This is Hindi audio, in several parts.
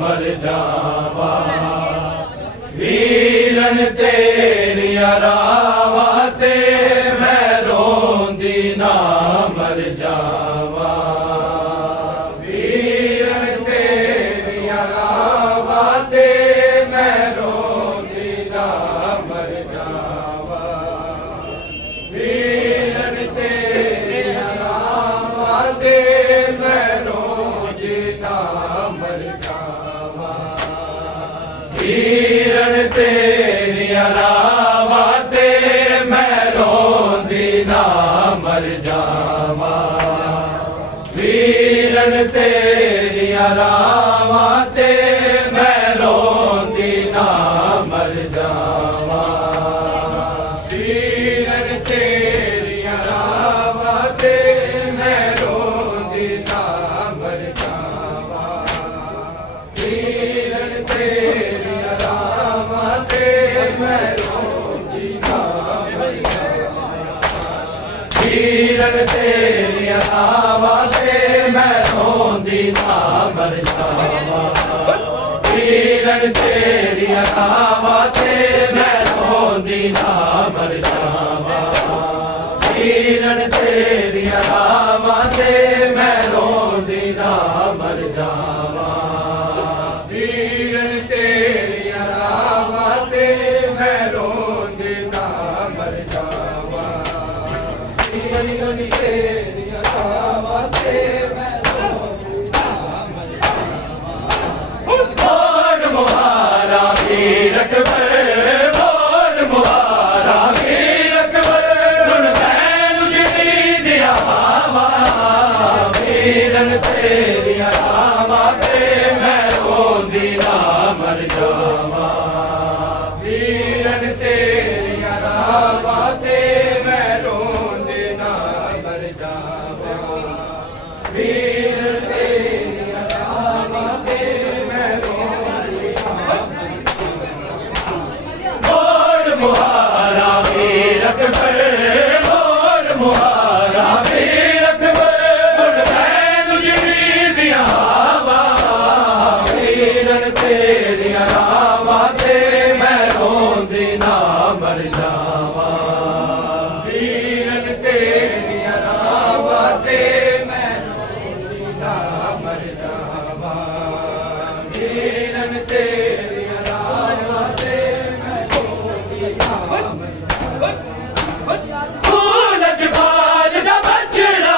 मर जावा वीरन तेरिया रावा ते मैं रोंदी ना मर जावा वीरन तेरिया रावा ते मैं रोंदी ना मर जावा वीरन तेरिया रावा ते मैं रोंदी ना मर जावा वीरन तेरिया रावा ते मैं रोंदी ना मर जावा वीरन तेरिया रावा ते मैं रोंदी ना मर जावा वीरन तेरिया रावा ते मैं रोंदी ना मर जावा वीरन तेरिया रावा ते मैं रोंदी ना मर जावा वीरन तेरिया रावा ते मैं रोंदी ना मर जावा वीरन तेरिया रावा ते मैं रोंदी ना मर जावा वीरन तेरिया रावा ते मैं रोंदी ना मर जावा वीरन तेरिया रावा ते मैं रोंदी ना मर जावा वीरन तेरिया रावा ते मैं रोंदी ना मर जावा बोल मुहारा वीर अकबर बोल मुहारा वीर अकबर सुन मैनू जिनी दिया हवा वीरन तेरिया रावा ते मैं रोंदी ना मर जावा वीरन तेरिया रावा ते मैं रोंदी ना मर जावा वीरन तेरिया रावा ते मैं रोंदी ना बोल मुहारा वीर अकबर बोल मुहारा वीर अकबर सुन मैनू जिनी दिया हवा वीरन तेरिया रावा ते मैं रोंदी ना मर जावा वीरन तेरिया रावा ते मैं रोंदी ना मर जावा वीरन तेरिया रावा ते मैं रोंदी ना मर जावा फूल जबाल दा बचड़ा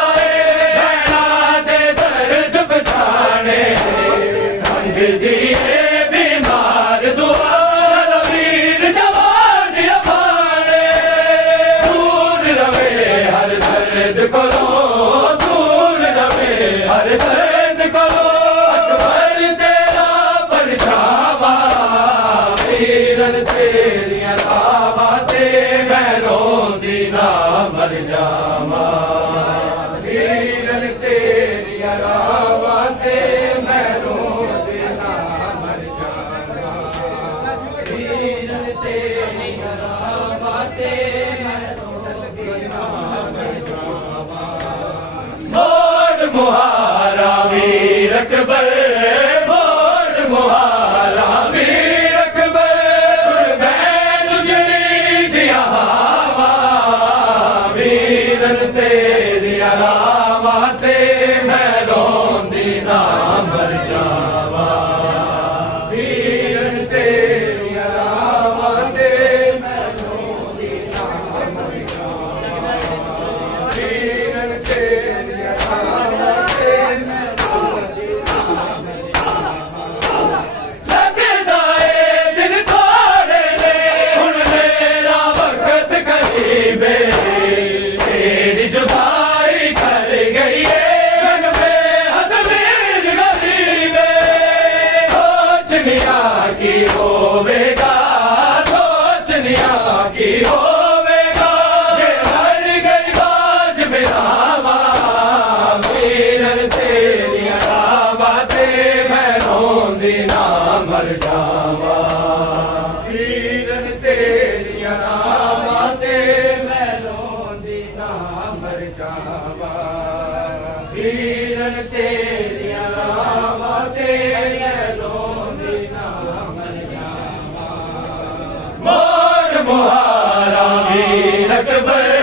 भैणा दे दर्द बचाने रंग दिए बीमार दुआ चलो वीर जवान अफाने दूर रवे हर दर्द कोलो दूर रवे हर दर्द कोलो अकबर तेरा परछावा वीरन तेरिया रावा ते मैं रोंदी ना मर जावा वीरन तेरिया रावा ते मैं रोंदी ना मर जावा वीरन तेरिया रावा ते मैं रोंदी ना मर जावा बोल मुहारा वीर अकबर बोल मुहारा वीर अकबर सुन मैनू जिनी दिया हवा वीरन तेरिया रावा ते मैं रोंदी ना मर जावा वीरन तेरिया रावा ते मैं रोंदी ना मर मुहारा वीर अकबर,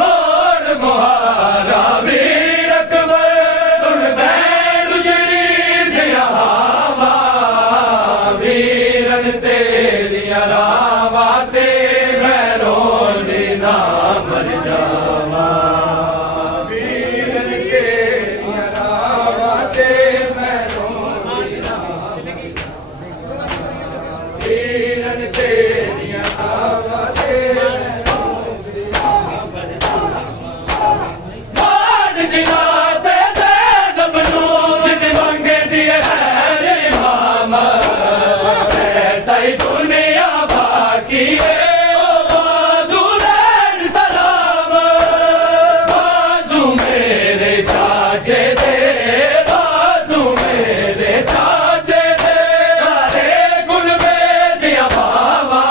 मोड़ मुहारा वीर अकबर, सुन बैठ उजड़ी दिया हवा, वीरन तेरिया रावा ते मैं रोंदी ना मर जावा, वीरन तेरिया रावा ते मैं रोंदी ना, वीरन तेरिया रावा ते दुनिया बाकी है ओ बाजू रैन सलाम, बाजू मेरे चाचे दे, बाजू मेरे चाचे दे, सारे गुण में दिया बाबा,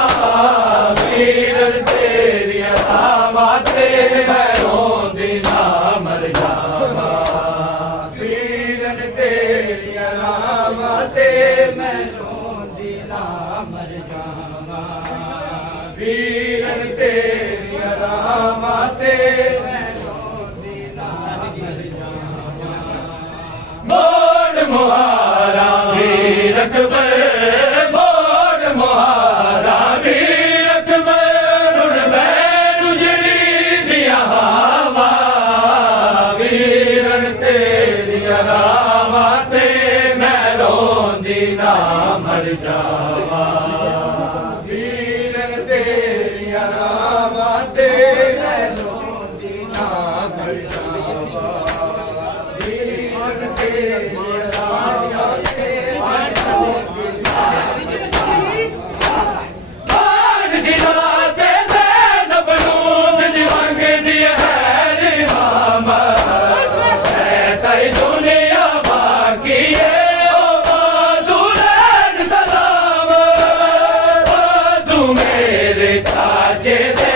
वीरन तेरिया रावा ते मैं रोंदी ना मर जावा, वीरन तेरिया रावा ते मैं रोंदी ना मर जावा, वीरन तेरिया रावा ते मैं रोंदी ना मर जावा, मोड़ मुहारा वीर अकबर, मोड़ मुहारा वीर अकबर, सुन बैठ उजड़ी दिया हवा, वीरन तेरिया रावा ते मैं रोंदी ना मर जावा, वीरन तेरिया रावा ते मैं रोंदी ना मर जावा, वीरन तेरिया रावा ते मैं रोंदी ना मर जावा, बाण जिलाते ज़ैनब नूर जवांग दिए है इमाम, तई दुनिया बाकी है ओ बाजू रैन सलाम, बाजू मेरे चाचे दे,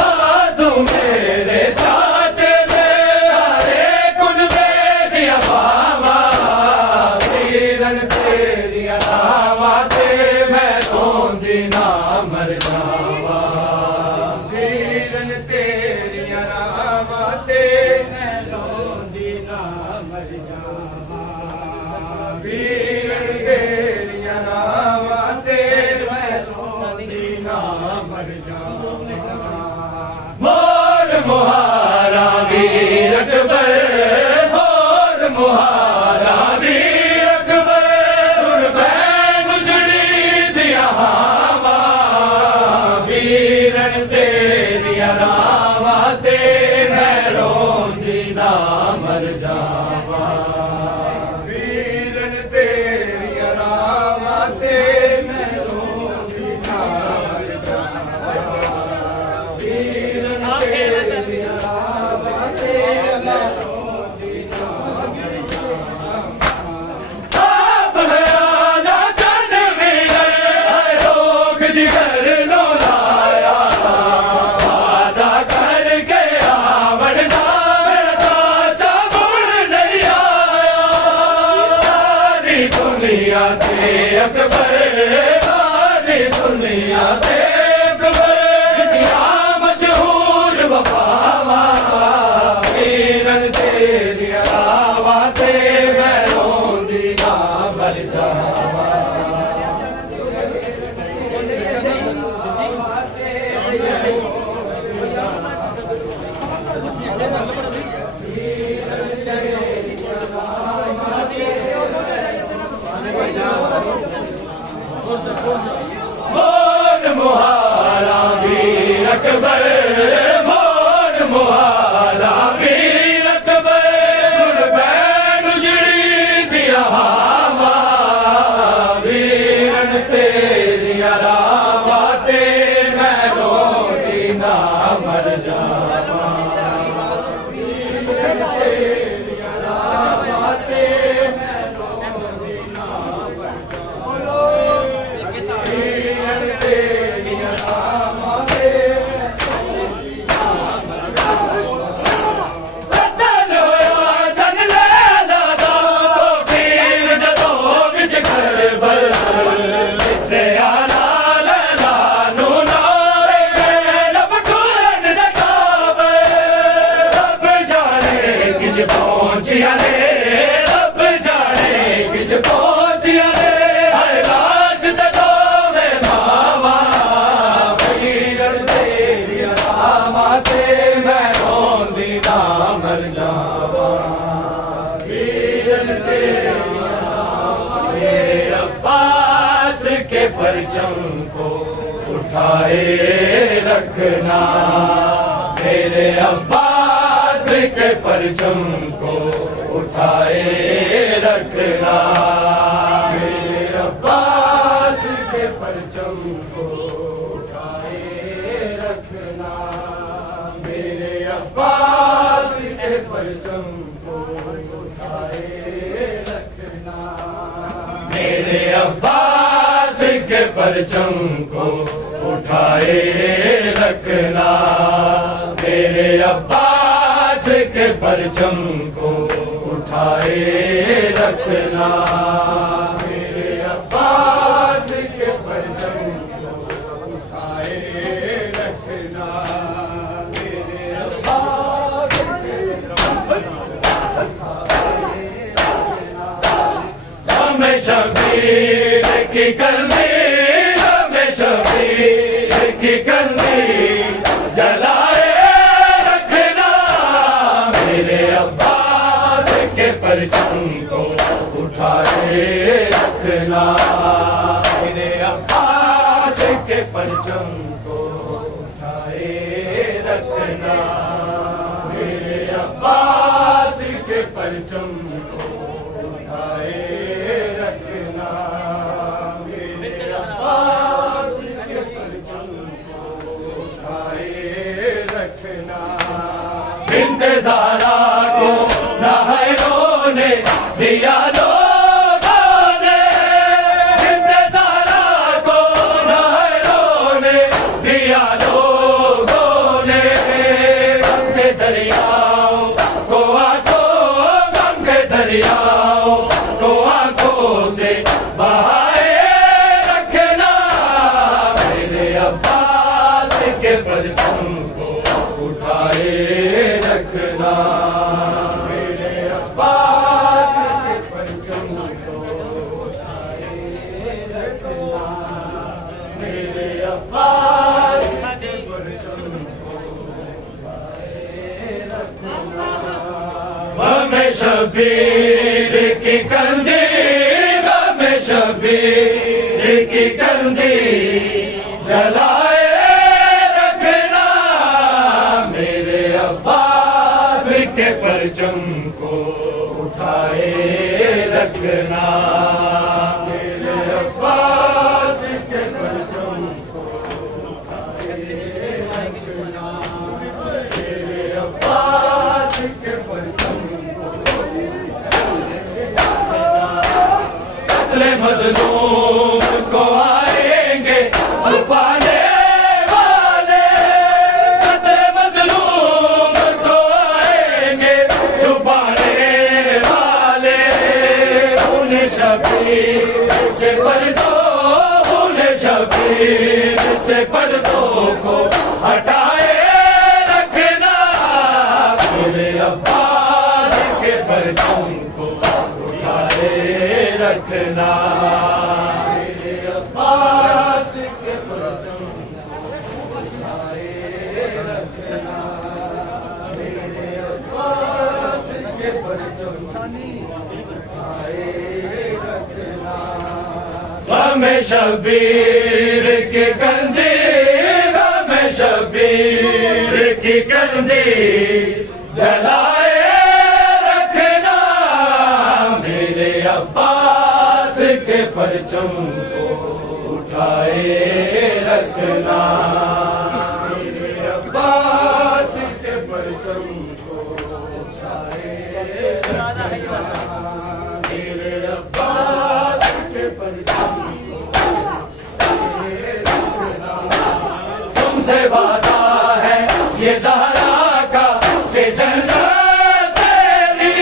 बाजू मेरे चाचे दे, सारे गुण में दिया बाबा, वीरन तेरिया रावा ते मैं रोंदी ना मर जावा, वीरन तेरिया रावा ते मैं रोंदी ना मर जावा, वीरन तेरिया रावा ते मैं रोंदी ना मर जावा, मोड़ मुहारा वीर अकबर, मोड़ मुहारा वीर अकबर, सुन बैठ उजड़ी दिया हवा, वीरन तेरिया रावा ते मैं रोंदी ना मर जावा, वीरन तेरिया रावा ते मैं रोंदी ना मर जावा, वीरन तेरिया रावा ते मैं रोंदी ना मर जावा, आप है आला चंद वीरन, है रोग जिगर लो लाया, वादा करके आवड़दा मेरा चाचा मुड़ नहीं आया, सारी दुनिया ते अकबर, सारी दुनिया ते अकबर, जितना मशहूर वफावा, वीरन तेरिया रावा ते मैं रोंदी ना मर जावा, मोड़ मुहारा वीर अकबर, मोड़ मुहारा वीर अकबर, सुन बैठ उजड़ी दिया हवा, वीरन तेरिया रावा ते मैं रोंदी ना मर जावा, वीरन तेरिया रावा ते मैं रोंदी ना मर जावा, वीरन तेरिया रावा ते से आला लला नूना परचम को उठाए रखना, मेरे अब्बास के परचम को उठाए रखना, मेरे अब्बास के परचम को उठाए रखना, मेरे अब्बास के परचम को उठाए रखना, मेरे अब्बास के परचम को उठाए रखना, मेरे अब्बास के परचम को उठाए रखना, मेरे अब्बास के परचम को उठाए रखना, मेरे अब्बास के हमें शबीर की करनी, हमें शबीर की करनी जलाए रखना, मेरे अब्बास के परचम को उठाए रखना, मेरे अब्बास के परचम को उठाए रखना, मेरे अब्बास के परचम को उठाए रखना, मेरे अब्बास के परचम को उठाए रखना, बिन्ते ज़हरा को नहरों ने दिया लोगों ने, बिन्ते ज़हरा को नहरों ने दिया लोगों ने, गम के दरियाओं को आंखों, गम के दरियाओं को आंखों से बहाए रखना, मेरे अब्बास के परचम को उठाए रखना, मेरे अब्बास के परचम को उठाए रखना, मेरे अब्बास के परचम को उठाए रखना, हमें शबीर की कंदी, हमें शबीर की कंदी जलाए रखना, मेरे अब्बास के परचम को उठाए रखना, मेरे अब्बास के परचम को उठाए रखना, मेरे अब्बास के परचम को कत्ले मज़लूम को आएंगे छुपाने वाले, कत्ले मज़लूम को आएंगे छुपाने वाले, उन्हें शबीर से पर्दों, उन्हें शबीर से पर्दों को हटाए रखना, मेरे अब्बास के परचम को उठाए रखना, मेरे अब्बास के परचम को उठाए रखना, मेरे अब्बास के परचम को उठाए रखना, हमें शबीर की कंदी, हमें शबीर की कंदी जलाए रखना, मेरे अब्बास के परचम को उठाए रखना, मेरे अब्बास के परचम को उठाए रखना, मेरे अब्बास के परचम को उठाए रखना, तुमसे वादा है ये ज़हरा का कि जन्नत तेरी,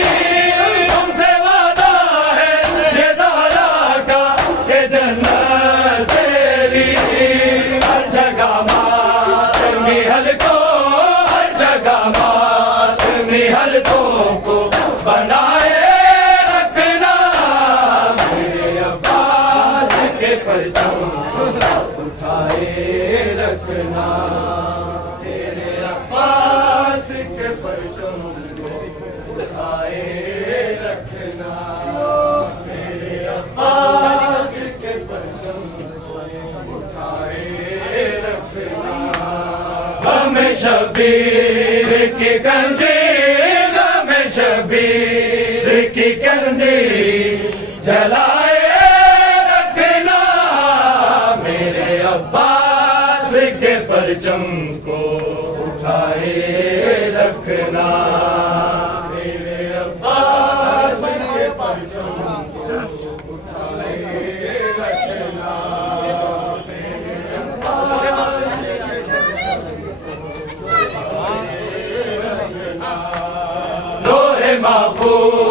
तुमसे वादा है ये ज़हरा का कि जन्नत तेरी, हर जगह मातमी हलकों, हर जगह मातमी हलकों को बनाए रखना, मेरे अब्बास के परचम को उठाए रखना, मेरे अब्बास के परचम को उठाए रखना, मेरे अब्बास के परचम को शबीर की कंदील में शबीर की कंदील जलाए रखना, मेरे अब्बास के परचम को उठाए रखना, मेरे अब्बास के परचम को उठाए रखना, मेरे अब्बास के लोहे महफूज